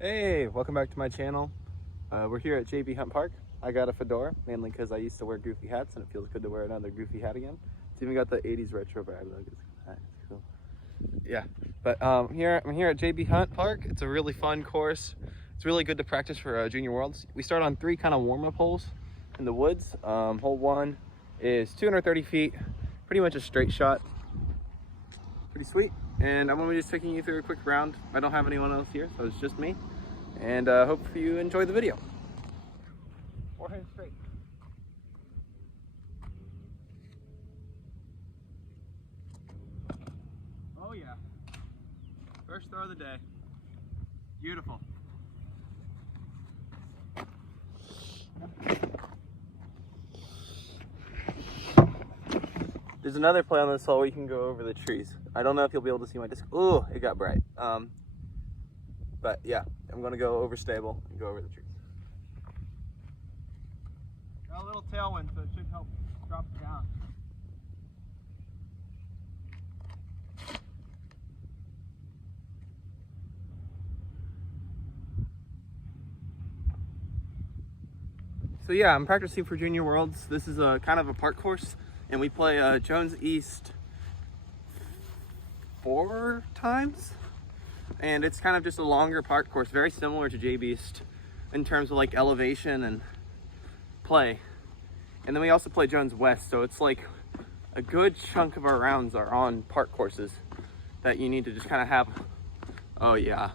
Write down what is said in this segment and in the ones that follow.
Hey, welcome back to my channel. We're here at JB Hunt Park. I got a fedora, mainly because I used to wear goofy hats and it feels good to wear another goofy hat again. It's even got the 80s retro vibe. Look, it's cool. Yeah, but I'm here at JB Hunt Park. It's a really fun course. It's really good to practice for Junior Worlds. We start on 3 kind of warm-up holes in the woods. Hole 1 is 230 feet, pretty much a straight shot. Pretty sweet. And I'm going to be just taking you through a quick round. I don't have anyone else here, so it's just me. And hope you enjoy the video. Forehead straight. Oh yeah. First throw of the day. Beautiful. There's another play on this hole where you can go over the trees. I don't know if you'll be able to see my disc. Oh, it got bright. But yeah, I'm gonna go over stable and go over the trees. Got a little tailwind, so it should help drop it down. So yeah, I'm practicing for Junior Worlds. This is a kind of a park course, and we play Jones East 4 times. And it's kind of just a longer park course, very similar to JB East in terms of like elevation and play. And then we also play Jones West, so it's like a good chunk of our rounds are on park courses that you need to just kind of have. Oh yeah.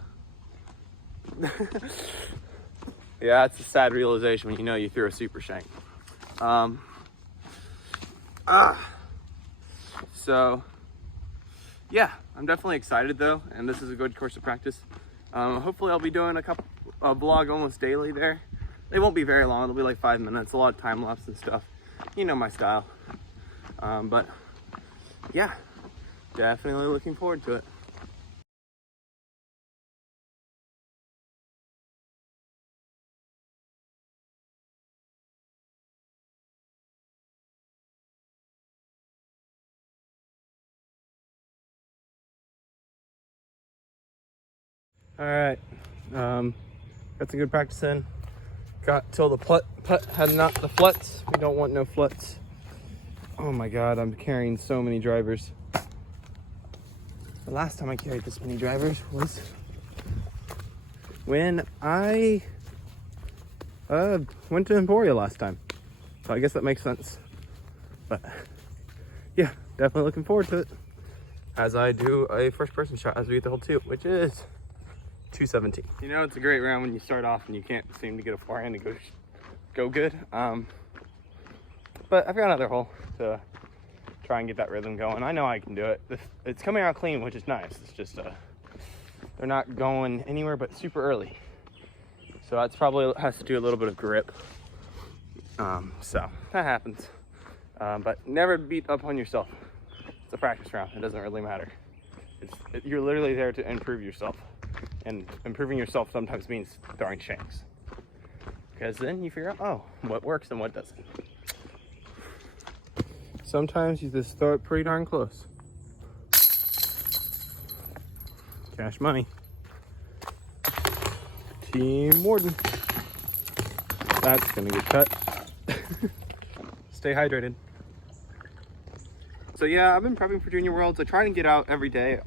Yeah, it's a sad realization when you know you threw a super shank. So yeah, I'm definitely excited though, and this is a good course of practice. Hopefully I'll be doing a vlog almost daily there. They won't be very long, it'll be like 5 minutes, a lot of time lapse and stuff. You know my style. But yeah, definitely looking forward to it. All right, got some good practice in. Got till the putt had not the fluts. We don't want no fluts. Oh my God, I'm carrying so many drivers. The last time I carried this many drivers was when I went to Emporia last time. So I guess that makes sense. But yeah, definitely looking forward to it as I do a first person shot as we get to hole 2, which is 217. You know, it's a great round when you start off and you can't seem to get a forehand to go good. But I've got another hole to try and get that rhythm going. I know I can do it. It's coming out clean, which is nice. It's just they're not going anywhere but super early. So that's probably has to do a little bit of grip. So that happens. But never beat up on yourself. It's a practice round. It doesn't really matter. You're literally there to improve yourself. And improving yourself sometimes means throwing shanks. Because then you figure out, oh, what works and what doesn't. Sometimes you just throw it pretty darn close. Cash money. Team Warden. That's gonna get cut. Stay hydrated. So yeah, I've been prepping for Junior Worlds. I try to get out every day.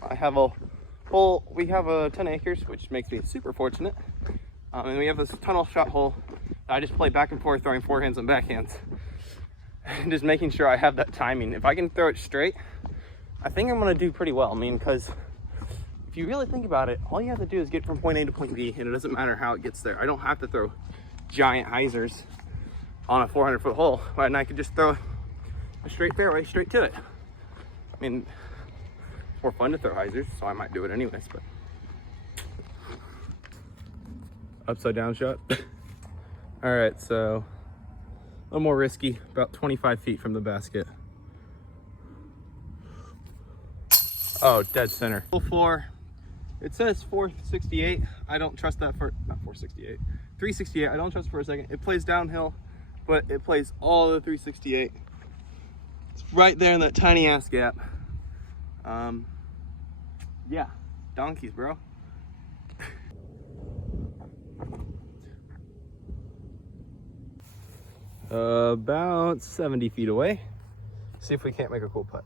We have a 10 acres, which makes me super fortunate. And we have this tunnel shot hole that I just play back and forth, throwing forehands and backhands. And just making sure I have that timing. If I can throw it straight, I think I'm gonna do pretty well. I mean, because if you really think about it, all you have to do is get from point A to point B, and it doesn't matter how it gets there. I don't have to throw giant hyzers on a 400-foot hole, and I could just throw a straight fairway straight to it. I mean, it's more fun to throw hyzers, so I might do it anyways, but. Upside down shot. All right, so a little more risky, about 25 feet from the basket. Oh, dead center. Hole 4, it says 468. I don't trust that for, not 468, 368. I don't trust it for a second. It plays downhill, but it plays all the 368. It's right there in that tiny ass gap. Yeah, donkeys, bro. About 70 feet away. See if we can't make a cool putt.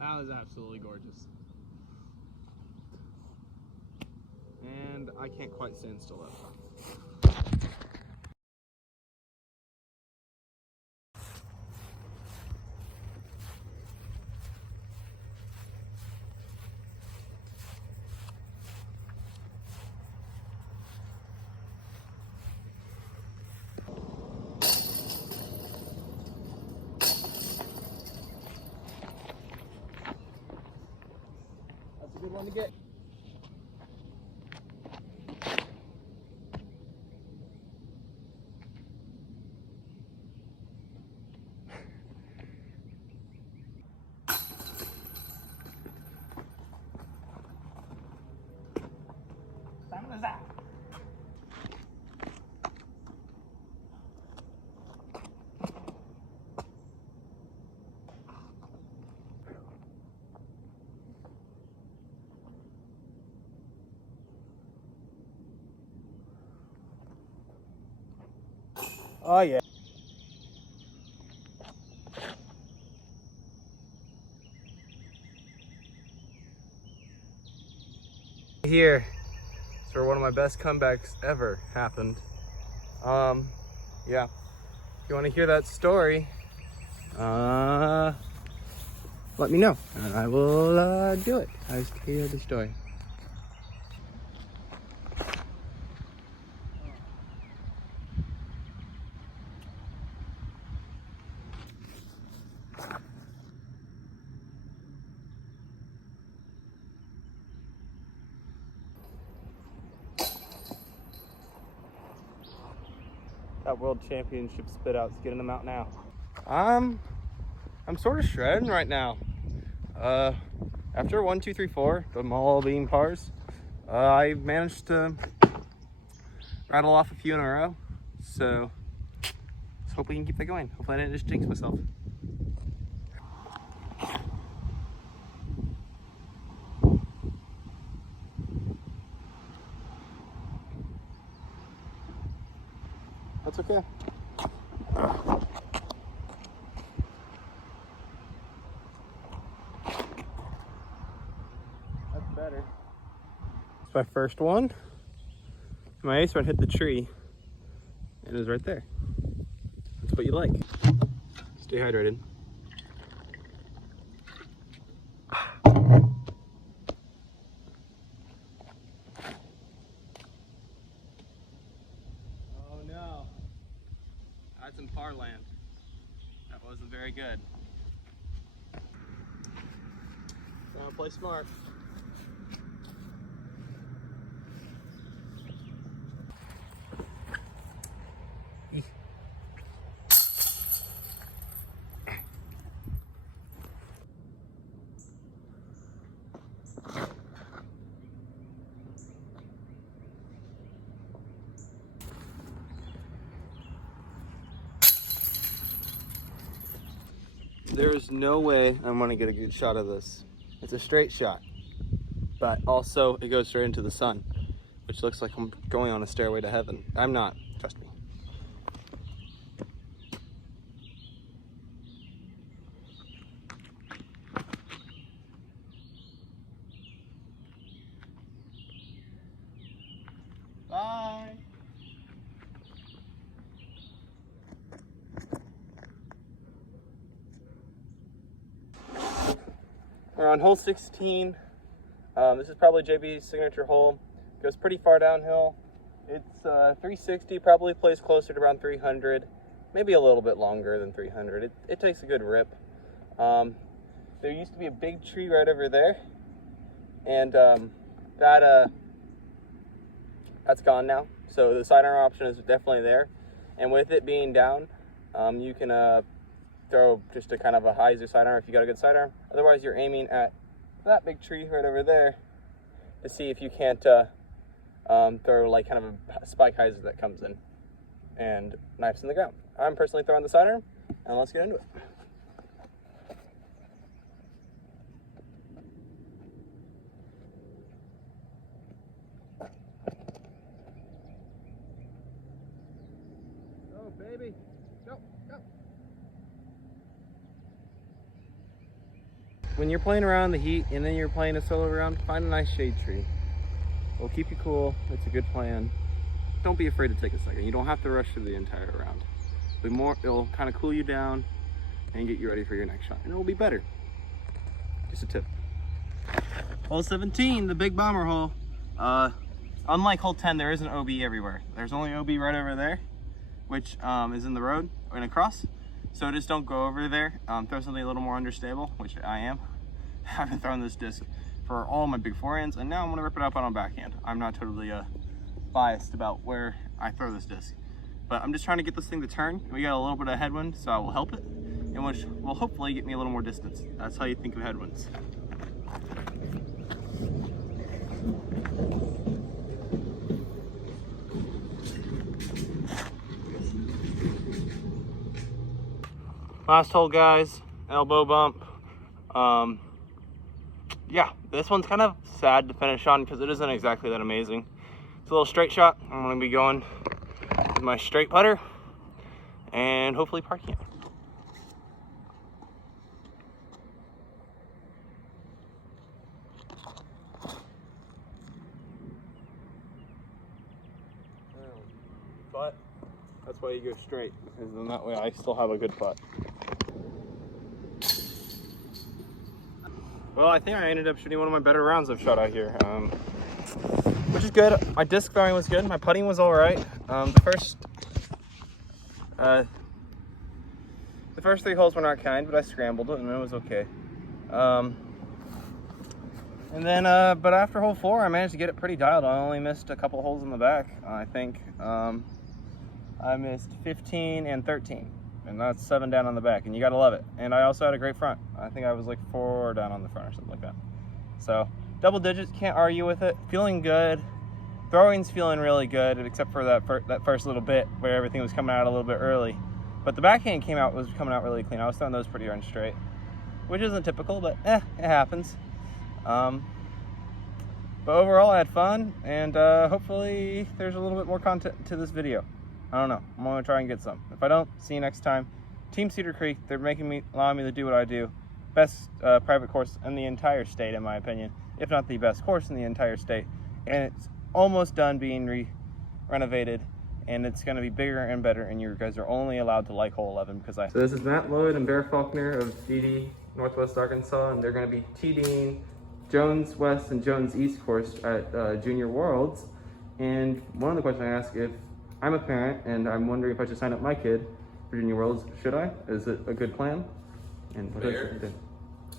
That was absolutely gorgeous. And I can't quite stand still though. That's a good one to get. Oh yeah. Here is where one of my best comebacks ever happened. Yeah. If you want to hear that story, let me know and I will do it. I just hear the story. That world championship spit out's getting them out now. I'm sort of shredding right now. After 1, 2, 3, 4, them all being pars, I managed to rattle off a few in a row. So let's hope we can keep that going. Hopefully I didn't just jinx myself. That's okay. That's better. It's my first one. My ace one hit the tree and it was right there. That's what you like. Stay hydrated. Oh no. That's in parland. That wasn't very good. Play smart. There's no way I'm gonna get a good shot of this. It's a straight shot, but also it goes straight into the sun, which looks like I'm going on a stairway to heaven. I'm not, trust me. Bye. We're on hole 16. This is probably JB's signature hole. Goes pretty far downhill. It's 360, probably plays closer to around 300, maybe a little bit longer than 300. It takes a good rip. There used to be a big tree right over there, and that's gone now. So the sidearm option is definitely there, and with it being down, you can throw just a kind of a hyzer sidearm if you got a good sidearm. Otherwise, you're aiming at that big tree right over there to see if you can't throw like kind of a spike hyzer that comes in and knifes in the ground. I'm personally throwing the sidearm. and let's get into it. Go, baby. Go, go. When you're playing around the heat and then you're playing a solo round, find a nice shade tree. It'll keep you cool. It's a good plan. Don't be afraid to take a second. You don't have to rush through the entire round. It'll kind of cool you down and get you ready for your next shot, and it will be better. Just a tip. Hole 17, the big bomber hole. Unlike hole 10, there isn't OB everywhere. There's only OB right over there, which is in the road and across. So just don't go over there. Throw something a little more understable, which I am. I've been throwing this disc for all my big forehands, and now I'm gonna rip it up on a backhand. I'm not totally biased about where I throw this disc, but I'm just trying to get this thing to turn. We got a little bit of headwind, so I will help it, and which will hopefully get me a little more distance. That's how you think of headwinds. Last hole, guys, elbow bump. Yeah, this one's kind of sad to finish on because it isn't exactly that amazing. It's a little straight shot. I'm gonna be going with my straight putter and hopefully parking it. But that's why you go straight, because then that way I still have a good putt. Well, I think I ended up shooting one of my better rounds I've shot out here, which is good. My disc throwing was good. My putting was all right. The first 3 holes were not kind, but I scrambled it and it was okay. And then, but after hole 4, I managed to get it pretty dialed. I only missed a couple holes in the back. I think I missed 15 and 13. And that's 7 down on the back, and you gotta love it. And I also had a great front. I think I was like 4 down on the front or something like that. So double digits, can't argue with it. Feeling good. Throwing's feeling really good, except for that first little bit where everything was coming out a little bit early. But the backhand was coming out really clean. I was throwing those pretty darn straight, which isn't typical, but it happens. But overall, I had fun, and hopefully there's a little bit more content to this video. I don't know. I'm gonna try and get some. If I don't, see you next time. Team Cedar Creek, they're allowing me to do what I do. Best private course in the entire state, in my opinion, if not the best course in the entire state. And it's almost done being renovated, and it's gonna be bigger and better. And you guys are only allowed to like hole 11 because So this is Matt Loyd and Bear Faulkner of DD Northwest Arkansas, and they're gonna be TDing Jones West and Jones East course at Junior Worlds. And one of the questions I ask, if I'm a parent and I'm wondering if I should sign up my kid for Junior Worlds, should I? Is it a good plan? And what Bear,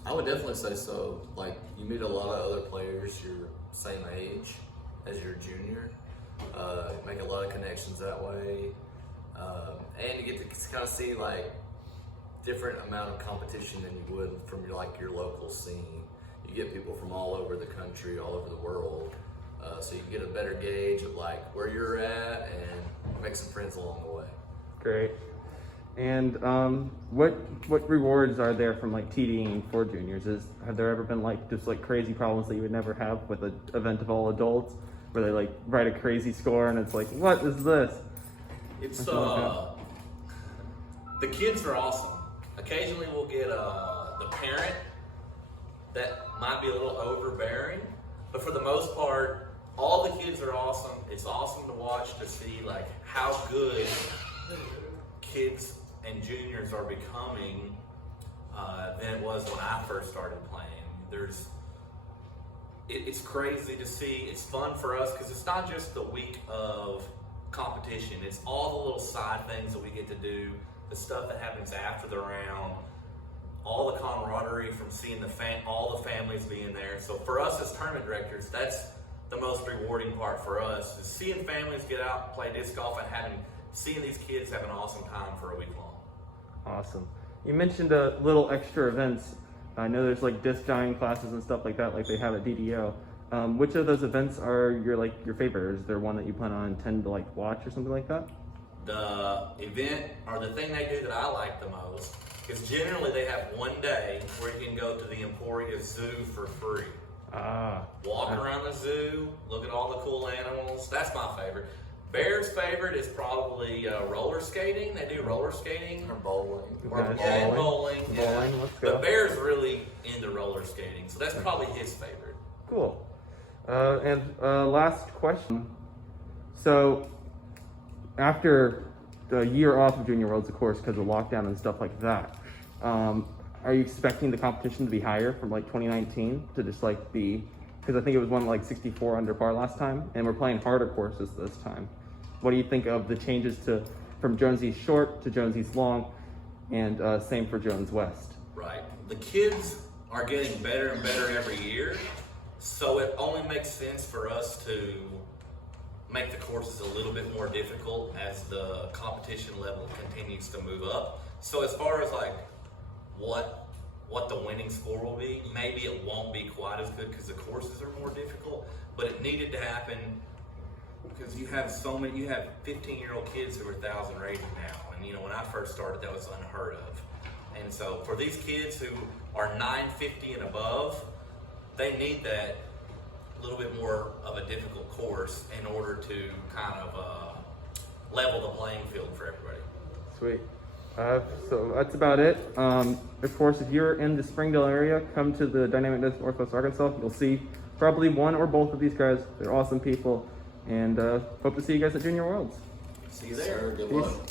I would definitely say so. Like, you meet a lot of other players your same age as your junior. Make a lot of connections that way. And you get to kind of see like different amount of competition than you would from your local scene. You get people from all over the country, all over the world. So you can get a better gauge of like where you're at and make some friends along the way. Great. And what rewards are there from like TDing for juniors? Have there ever been like just like crazy problems that you would never have with an event of all adults, where they like write a crazy score and it's like, what is this? It's the kids are awesome. Occasionally we'll get the parent that might be a little overbearing, but for the most part, all the kids are awesome. It's awesome to watch, to see like how good kids and juniors are becoming than it was when I first started playing. It's crazy to see. It's fun for us because it's not just the week of competition. It's all the little side things that we get to do, the stuff that happens after the round, all the camaraderie from seeing all the families being there. So for us as tournament directors, that's the most rewarding part for us, is seeing families get out and play disc golf and seeing these kids have an awesome time for a week long. Awesome. You mentioned little extra events. I know there's like disc dyeing classes and stuff like that, like they have at DDO. Which of those events are your favorite? Or is there one that you plan on tend to like watch or something like that? The event, or the thing they do that I like the most, is generally they have one day where you can go to the Emporia Zoo for free. Walk around the zoo, look at all the cool animals. That's my favorite. Bear's favorite is probably roller skating. They do roller skating. Or bowling. And bowling. Yeah. Bowling, let's go. But Bear's really into roller skating, so that's probably his favorite. Cool. And last question. So, after the year off of Junior Worlds, of course, because of lockdown and stuff like that, are you expecting the competition to be higher from like 2019 to just like be, because I think it was one like 64 under par last time, and we're playing harder courses this time. What do you think of the changes from Jones East Short to Jones East Long, and same for Jones West? Right. The kids are getting better and better every year, so it only makes sense for us to make the courses a little bit more difficult as the competition level continues to move up. So as far as like what the winning score will be, maybe it won't be quite as good because the courses are more difficult, but it needed to happen because you have 15-year-old kids who are 1,000 rated now. And you know, when I first started, that was unheard of. And so for these kids who are 950 and above, they need that little bit more of a difficult course in order to kind of level the playing field for everybody. Sweet. So that's about it. Of course, if you're in the Springdale area, come to the Dynamic Disc Northwest Arkansas. You'll see probably one or both of these guys. They're awesome people, and hope to see you guys at Junior Worlds. See you there. Sir, good Peace. luck.